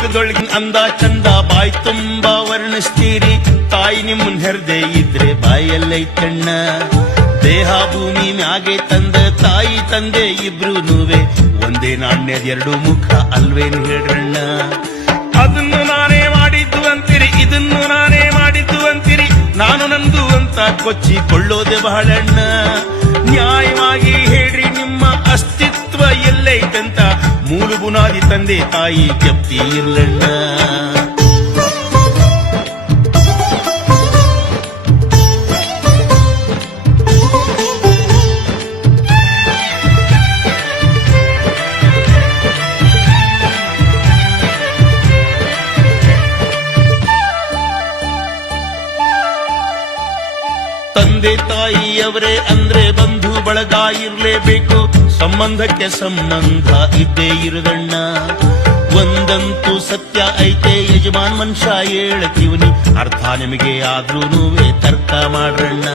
ಲೋಕದೊಳಗಿನ ಅಂದ ಚಂದ ಬಾಯಿ ತುಂಬಾ ವರ್ಣಿಸ್ತೀರಿ, ತಾಯಿ ನಿಮ್ಮನ್ ಹೆರ್ದೆ ಇದ್ರೆ ಬಾಯಲ್ಲೈತಣ್ಣ. ದೇಹ ಭೂಮಿ ಮ್ಯಾಗೆ ತಂದ ತಾಯಿ ತಂದೆ ಇಬ್ರು ನೂವೆ ಒಂದೇ ನಾಣ್ಯದ ಎರಡು ಮುಖ ಅಲ್ವೇನು ಹೇಳ್ರಣ್ಣ. ಅದನ್ನು ನಾನೇ ಮಾಡಿದ್ದು ಅಂತೀರಿ, ಇದನ್ನು ನಾನೇ ಮಾಡಿದ್ದು ಅಂತೀರಿ, ನಾನು ನಂದು ಅಂತ ಕೊಚ್ಚಿಕೊಳ್ಳೋದೆ ಬಹಳಣ್ಣ. ನ್ಯಾಯವಾಗಿ ಹೇಳ್ರಿ ನಿಮ್ಮ ಅಸ್ತಿತ್ವ ಎಲ್ಲೈತಂತ, ಮೂಲ ಬುನಾದಿ ತಂದೆ ತಾಯಿ ಜಪ್ತಿ ಇರ್ಲಣ್ಣ. ತಂದೆ ತಾಯಿಯವರೇ ಅಂದ್ರೆ ಬಂಧು ಬಳಗ ಇರ್ಲೇಬೇಕು, ಸಂಬಂಧಕ್ಕೆ ಸಂಬಂಧ ಇದ್ದೇ ಇರುದಣ್ಣ. ಒಂದಂತೂ ಸತ್ಯ ಐತೆ ಯಜಮಾನ್ ಮನುಷ್ಯ ಹೇಳ್ತೀವ್ನಿ, ಅರ್ಥ ನಿಮಗೆ ಆದ್ರೂ ತರ್ಕ ಮಾಡ್ರಣ್ಣ.